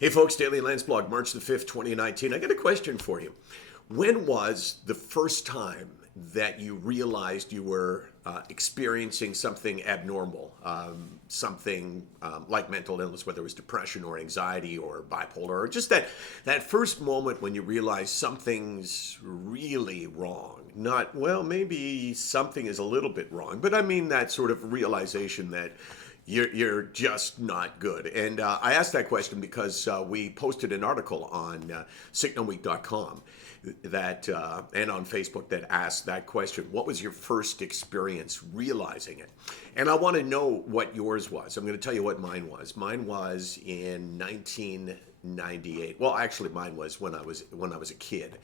Hey folks, Daily Landsblog, March the 5th, 2019. I got a question for you. When was the first time that you realized you were experiencing something abnormal? Something like mental illness, whether it was depression or anxiety or bipolar, or just that first moment when you realize something's really wrong. Not, well, maybe something is a little bit wrong, but I mean that sort of realization that you're just not good. And I asked that question because we posted an article on SickNotWeak.com that and on Facebook that asked that question. What was your first experience realizing it? And I want to know what yours was. I'm going to tell you what mine was. Mine was in 1998. Well, actually, mine was when I was a kid,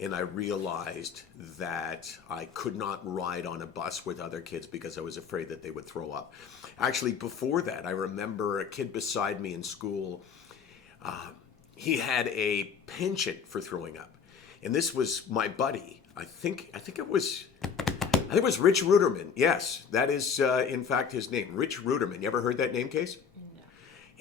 and I realized that I could not ride on a bus with other kids because I was afraid that they would throw up. Actually, before that, I remember a kid beside me in school. He had a penchant for throwing up, and this was my buddy. I think it was Rich Ruderman. Yes, that is in fact his name, Rich Ruderman. You ever heard that name, Case?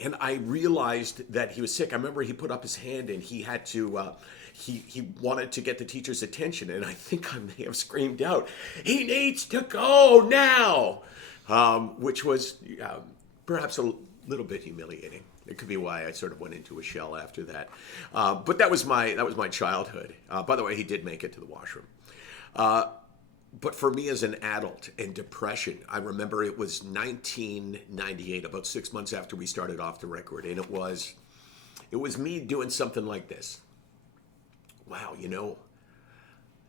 And I realized that he was sick. I remember he put up his hand and he had to, he wanted to get the teacher's attention. And I think I may have screamed out, "He needs to go now," which was perhaps a little bit humiliating. It could be why I sort of went into a shell after that. But that was my childhood. By the way, he did make it to the washroom. But for me as an adult and depression, I remember it was 1998, about 6 months after we started off the record, and it was me doing something like this. Wow,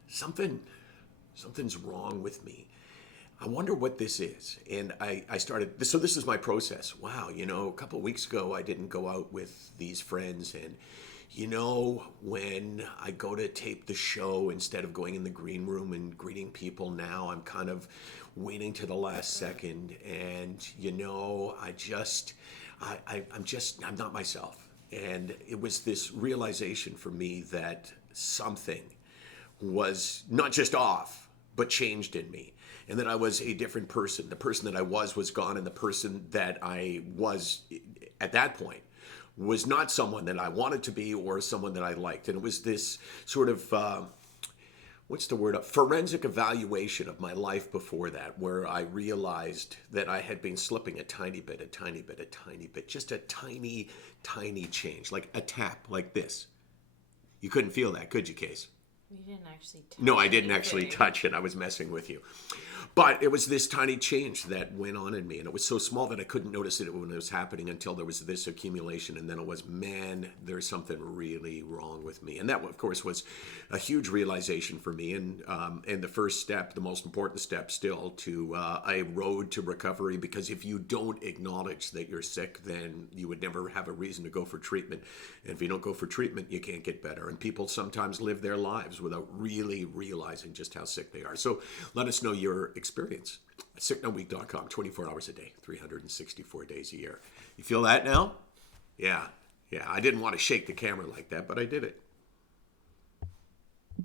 something's wrong with me. I wonder what this is. And I started, so this is my process. Wow, a couple of weeks ago, I didn't go out with these friends, and when I go to tape the show, instead of going in the green room and greeting people now, I'm kind of waiting to the last second. And, I'm not myself. And it was this realization for me that something was not just off, but changed in me. And that I was a different person. The person that I was gone, and the person that I was at that point was not someone that I wanted to be or someone that I liked. And it was this sort of, forensic evaluation of my life before that, where I realized that I had been slipping a tiny bit, just a tiny, tiny change, like a tap, like this. You couldn't feel that, could you, Case? You didn't actually touch No, I didn't actually touch it. I was messing with you. But it was this tiny change that went on in me. And it was so small that I couldn't notice it when it was happening until there was this accumulation. And then it was, man, there's something really wrong with me. And that, of course, was a huge realization for me. And the first step, the most important step still, to a road to recovery. Because if you don't acknowledge that you're sick, then you would never have a reason to go for treatment. And if you don't go for treatment, you can't get better. And people sometimes live their lives without really realizing just how sick they are. So let us know your experience at SickNotWeak.com, 24 hours a day, 364 days a year. You feel that now? Yeah. I didn't want to shake the camera like that, but I did it.